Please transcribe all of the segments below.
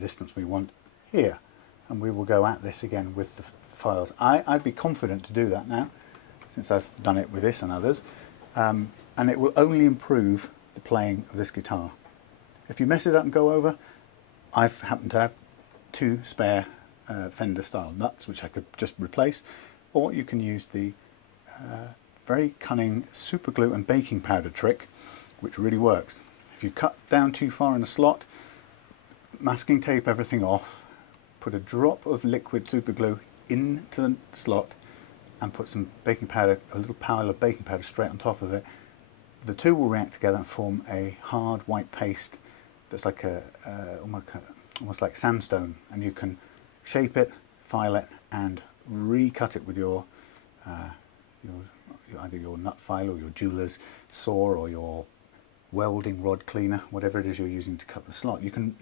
resistance we want here, and we will go at this again with the files. I'd be confident to do that now, since I've done it with this and others, and it will only improve the playing of this guitar. If you mess it up and go over, I've happened to have 2 spare Fender style nuts which I could just replace, or you can use the very cunning super glue and baking powder trick, which really works. If you cut down too far in a slot, masking tape everything off, put a drop of liquid super glue into the slot and put some baking powder, a little pile of baking powder straight on top of it. The two will react together and form a hard white paste that's like almost like sandstone, and you can shape it, file it, and recut it with your either your nut file or your jeweler's saw or your welding rod cleaner, whatever it is you're using to cut the slot. You can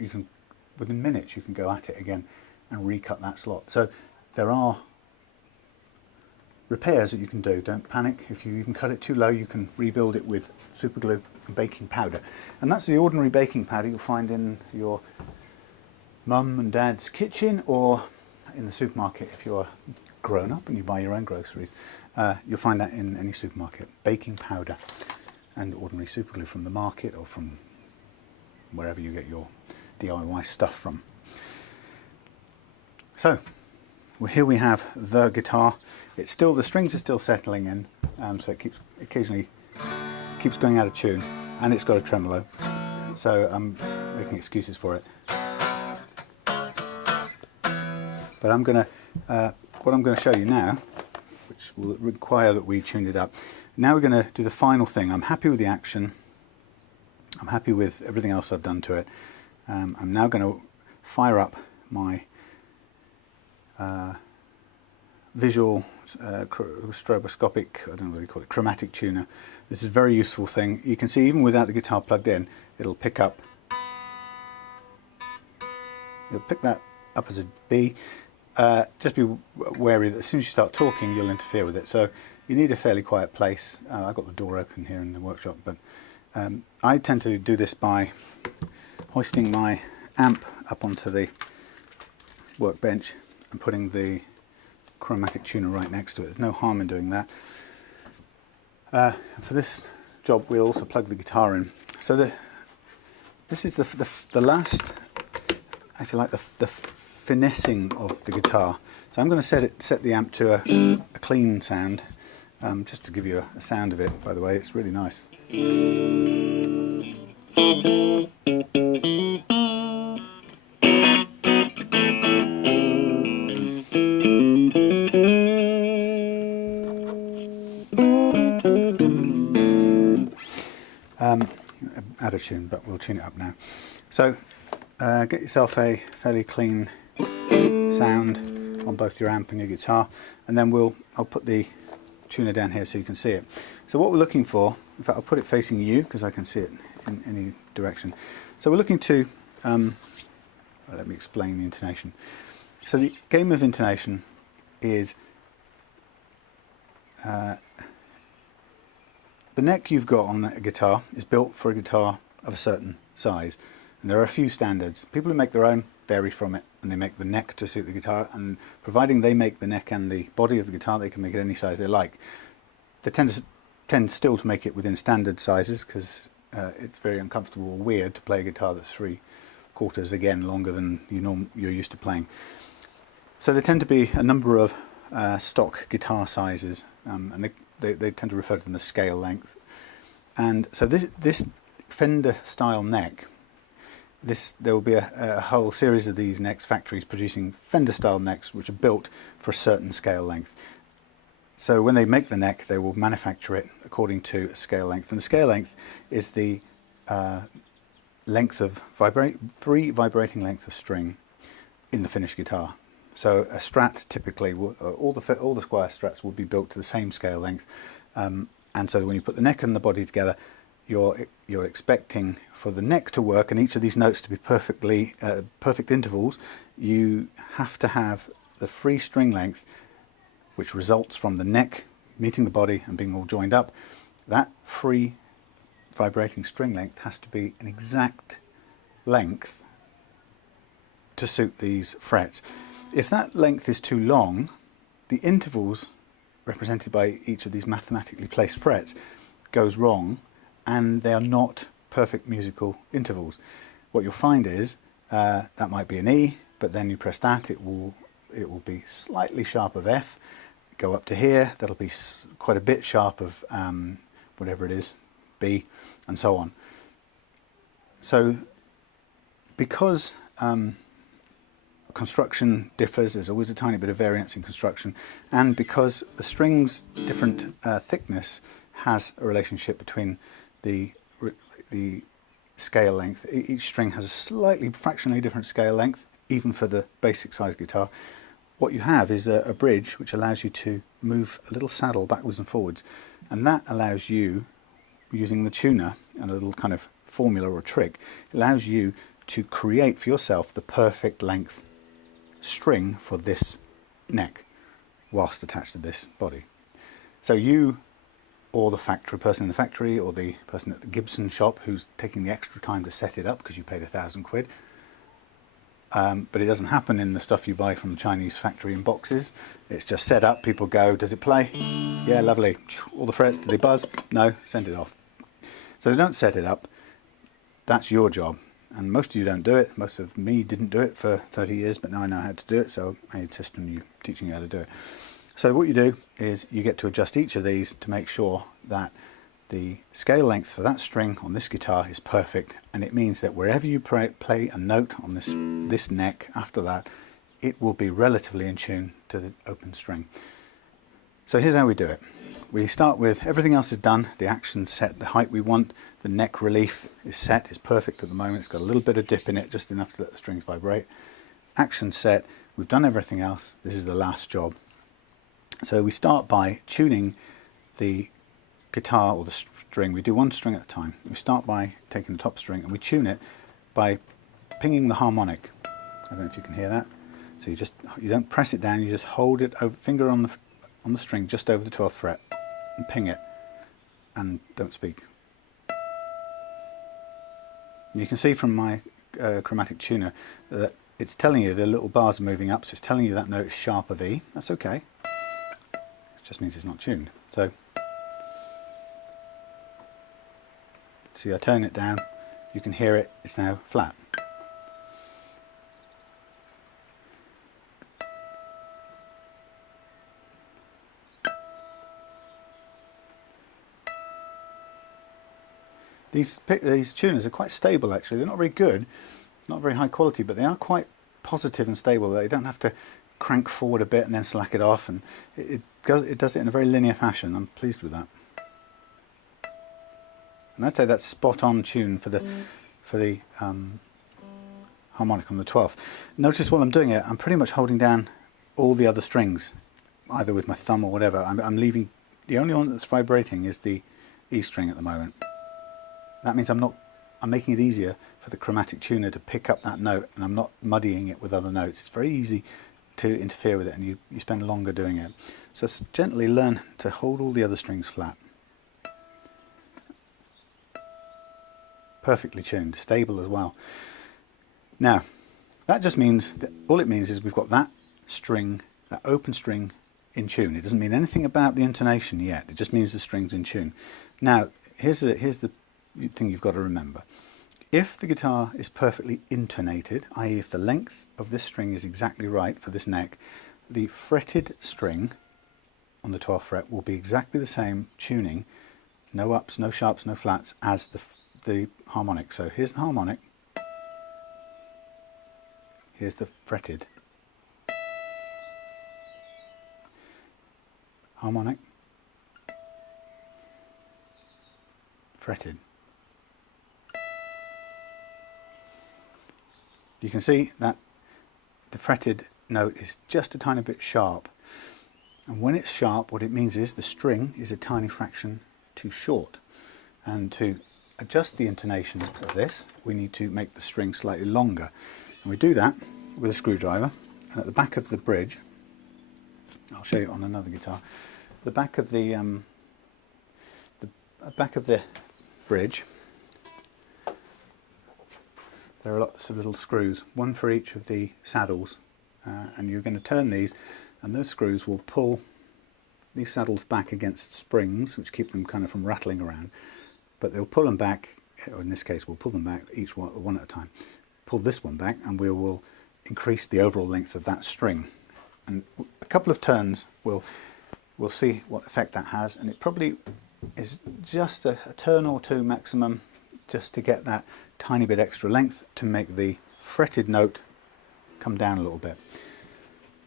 within minutes you can go at it again and recut that slot. So there are repairs that you can do. Don't panic. If you even cut it too low, you can rebuild it with super glue and baking powder. And that's the ordinary baking powder you'll find in your mum and dad's kitchen, or in the supermarket if you're grown up and you buy your own groceries. You'll find that in any supermarket. Baking powder and ordinary super glue from the market or from wherever you get your DIY stuff from. So here we have the guitar. It's still, the strings are still settling in, so it occasionally keeps going out of tune, and it's got a tremolo, so I'm making excuses for it. But what I'm going to show you now, which will require that we tune it up. Now we're going to do the final thing. I'm happy with the action. I'm happy with everything else I've done to it. I'm now going to fire up my visual stroboscopic, I don't know what you call it, chromatic tuner. This is a very useful thing. You can see even without the guitar plugged in, it'll pick up. You'll pick that up as a B. Just be wary that as soon as you start talking, you'll interfere with it. So you need a fairly quiet place. I've got the door open here in the workshop, but I tend to do this by hoisting my amp up onto the workbench and putting the chromatic tuner right next to it. There's no harm in doing that. For this job, we'll also plug the guitar in. So this is the last, if you like, the finessing of the guitar. So I'm going to set the amp to a clean sound, just to give you a sound of it. By the way, it's really nice. Out of tune, but we'll tune it up now. So get yourself a fairly clean sound on both your amp and your guitar, and then I'll put the tuner down here so you can see it. So what we're looking for, in fact I'll put it facing you because I can see it in any direction. So we're looking to, let me explain the intonation. So the game of intonation is the neck you've got on a guitar is built for a guitar of a certain size, and there are a few standards. People who make their own vary from it, and they make the neck to suit the guitar, and providing they make the neck and the body of the guitar, they can make it any size they like. They tend still to make it within standard sizes because it's very uncomfortable or weird to play a guitar that's 3/4 again longer than you're used to playing. So there tend to be a number of stock guitar sizes, and they tend to refer to them as scale length. And so this Fender style neck, there will be a whole series of these necks, factories producing Fender style necks which are built for a certain scale length. So when they make the neck, they will manufacture it according to a scale length, and the scale length is the length of free vibrating length of string in the finished guitar. So a strat typically, all the Squire strats will be built to the same scale length, and so when you put the neck and the body together, you're expecting for the neck to work and each of these notes to be perfect intervals. You have to have the free string length, which results from the neck meeting the body and being all joined up. That free vibrating string length has to be an exact length to suit these frets. If that length is too long, the intervals represented by each of these mathematically placed frets goes wrong, and they are not perfect musical intervals. What you'll find is that might be an E, but then you press that, it will be slightly sharp of F, go up to here, that'll be quite a bit sharp of whatever it is, B, and so on. So because construction differs, there's always a tiny bit of variance in construction, and because the string's different thickness has a relationship between the scale length. Each string has a slightly fractionally different scale length, even for the basic size guitar. What you have is a bridge which allows you to move a little saddle backwards and forwards, and that allows you, using the tuner and a little kind of formula or trick, allows you to create for yourself the perfect length string for this neck whilst attached to this body. So you, or the person in the factory, or the person at the Gibson shop who's taking the extra time to set it up because you paid £1,000, but it doesn't happen in the stuff you buy from the Chinese factory in boxes. It's just set up, people go, does it play? Yeah, lovely. All the frets, do they buzz? No, send it off. So they don't set it up. That's your job. And most of you don't do it. Most of me didn't do it for 30 years, but now I know how to do it, so I insist on you teaching you how to do it. So what you do is you get to adjust each of these to make sure that the scale length for that string on this guitar is perfect, and it means that wherever you play a note on this neck after that, it will be relatively in tune to the open string. So here's how we do it. We start with everything else is done, the action's set, the height we want, the neck relief is set, it's perfect at the moment, it's got a little bit of dip in it, just enough to let the strings vibrate. Action set, we've done everything else, this is the last job. So we start by tuning the guitar or the string. We do one string at a time. We start by taking the top string and we tune it by pinging the harmonic. I don't know if you can hear that. So you don't press it down, you just hold it over, finger on the string just over the 12th fret and ping it, and don't speak. And you can see from my chromatic tuner that it's telling you the little bars are moving up, so it's telling you that note is sharp of E. That's okay. It just means it's not tuned. So see, I turn it down, you can hear it, it's now flat. These tuners are quite stable actually. They're not very good, not very high quality, but they are quite positive and stable. They don't have to crank forward a bit and then slack it off, and it does it in a very linear fashion. I'm pleased with that. And I'd say that's spot on tune for the harmonic on the 12th. Notice while I'm doing it, I'm pretty much holding down all the other strings, either with my thumb or whatever. I'm leaving, the only one that's vibrating is the E string at the moment. That means I'm making it easier for the chromatic tuner to pick up that note, and I'm not muddying it with other notes. It's very easy to interfere with it, and you spend longer doing it. So gently learn to hold all the other strings flat. Perfectly tuned, stable as well. Now, that just means that all it means is we've got that string, that open string, in tune. It doesn't mean anything about the intonation yet. It just means the string's in tune. Now, here's the thing you've got to remember. If the guitar is perfectly intonated, i.e. if the length of this string is exactly right for this neck, the fretted string on the 12th fret will be exactly the same tuning, no ups, no sharps, no flats, as the harmonic. So here's the harmonic, here's the fretted, harmonic, fretted. You can see that the fretted note is just a tiny bit sharp, and when it's sharp, what it means is the string is a tiny fraction too short, and to adjust the intonation of this we need to make the string slightly longer, and we do that with a screwdriver. And at the back of the bridge, I'll show you on another guitar, the back of the bridge, there are lots of little screws, one for each of the saddles, and you're going to turn these, and those screws will pull these saddles back against springs, which keep them kind of from rattling around, but they'll pull them back, or in this case we'll pull them back each one at a time. Pull this one back and we will increase the overall length of that string, and a couple of turns we'll see what effect that has, and it probably is just a turn or two maximum, just to get that tiny bit extra length to make the fretted note come down a little bit.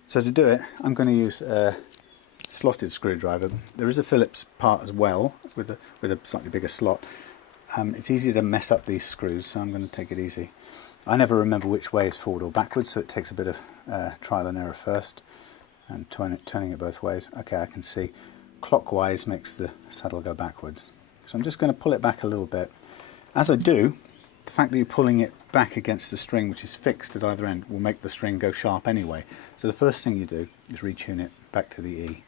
So to do it, I'm going to use a slotted screwdriver. There is a Phillips part as well with a slightly bigger slot. It's easy to mess up these screws, so I'm going to take it easy. I never remember which way is forward or backwards, so it takes a bit of trial and error first, and turning it both ways. Okay, I can see clockwise makes the saddle go backwards. So I'm just going to pull it back a little bit. As I do, the fact that you're pulling it back against the string, which is fixed at either end, will make the string go sharp anyway. So the first thing you do is retune it back to the E.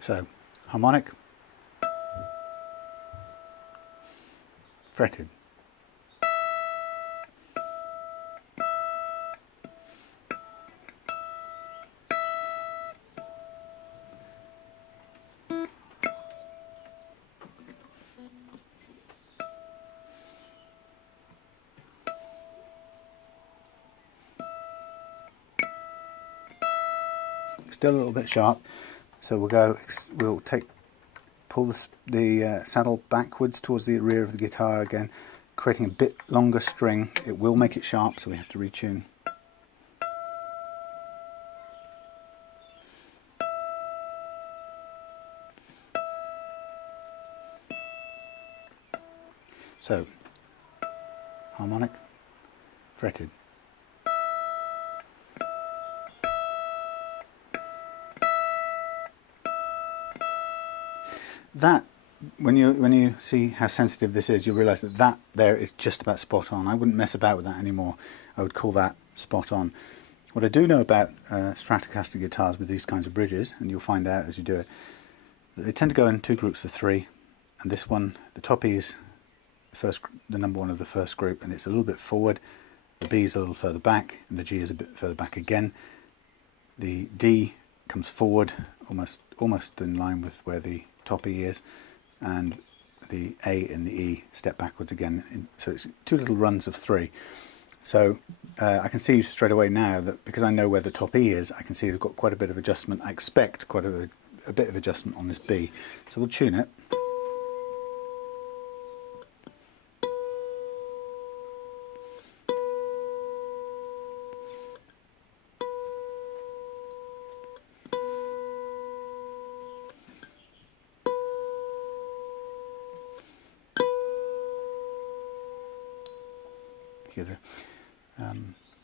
So, harmonic, fretted. Still a little bit sharp. So we'll pull the saddle backwards towards the rear of the guitar again, creating a bit longer string. It will make it sharp, so we have to retune. So, harmonic, fretted. That, when you see how sensitive this is, you realise that there is just about spot on. I wouldn't mess about with that anymore. I would call that spot on. What I do know about Stratocaster guitars with these kinds of bridges, and you'll find out as you do it, that they tend to go in two groups of three, and this one, the top E is the number one of the first group, and it's a little bit forward, the B is a little further back, and the G is a bit further back again. The D comes forward, almost in line with where the top E is, and the A and the E step backwards again. So it's two little runs of three. So I can see straight away now that because I know where the top E is, I can see they've got quite a bit of adjustment. I expect quite a bit of adjustment on this B. So we'll tune it.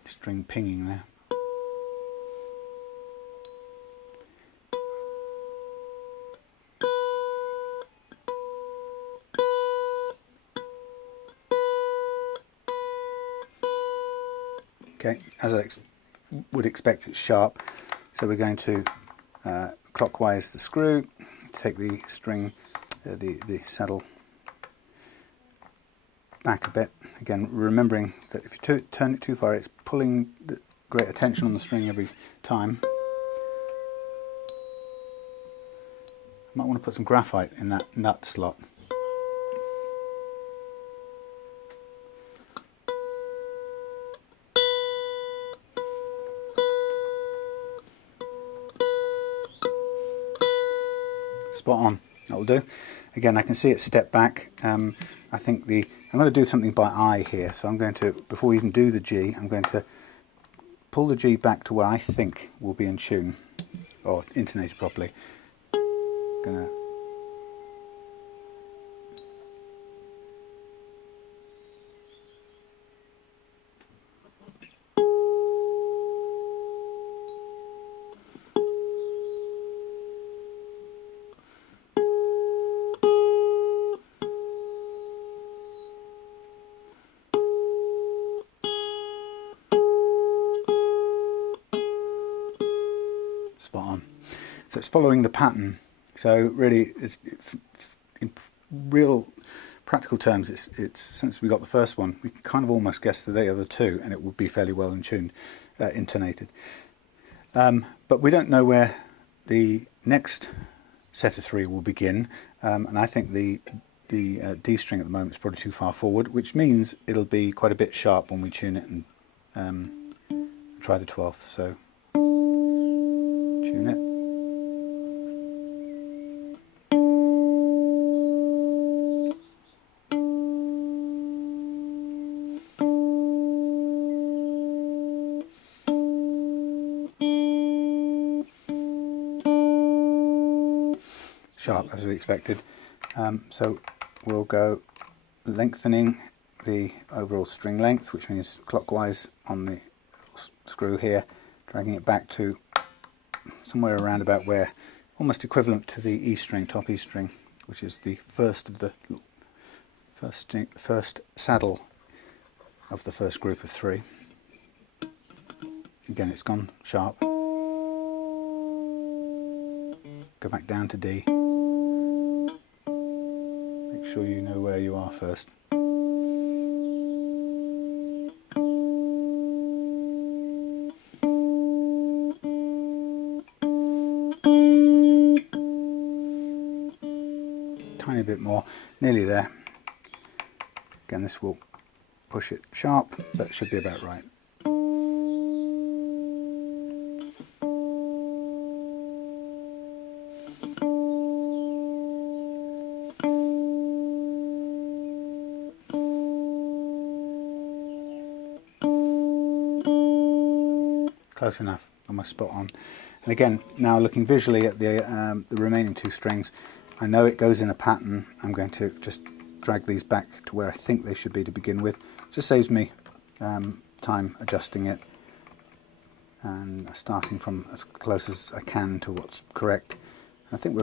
The string pinging there. Okay, as I would expect, it's sharp, so we're going to clockwise the screw, take the string, the saddle back a bit, again remembering that if you turn it too far, it's pulling great attention on the string every time. Might want to put some graphite in that nut slot. Spot on, that'll do. Again, I can see it step back. I think I'm going to do something by eye here, so I'm going to, before we even do the G, I'm going to pull the G back to where I think will be in tune, or intonated properly. Gonna spot on. So it's following the pattern. So really, in real practical terms, it's since we got the first one, we can kind of almost guess the other two, and it would be fairly well intonated. But we don't know where the next set of three will begin, and I think the D string at the moment is probably too far forward, which means it'll be quite a bit sharp when we tune it and try the 12th. So tune it. Sharp as we expected. So we'll go lengthening the overall string length, which means clockwise on the screw here, dragging it back to somewhere around about where, almost equivalent to the E string, top E string, which is the first of the first saddle of the first group of three. Again, it's gone sharp. Go back down to D. Make sure you know where you are first. Tiny bit more, nearly there. Again, this will push it sharp, but it should be about right. Close enough, almost spot on. And again, now looking visually at the remaining two strings, I know it goes in a pattern. I'm going to just drag these back to where I think they should be to begin with. Just saves me time adjusting it and starting from as close as I can to what's correct. I think we're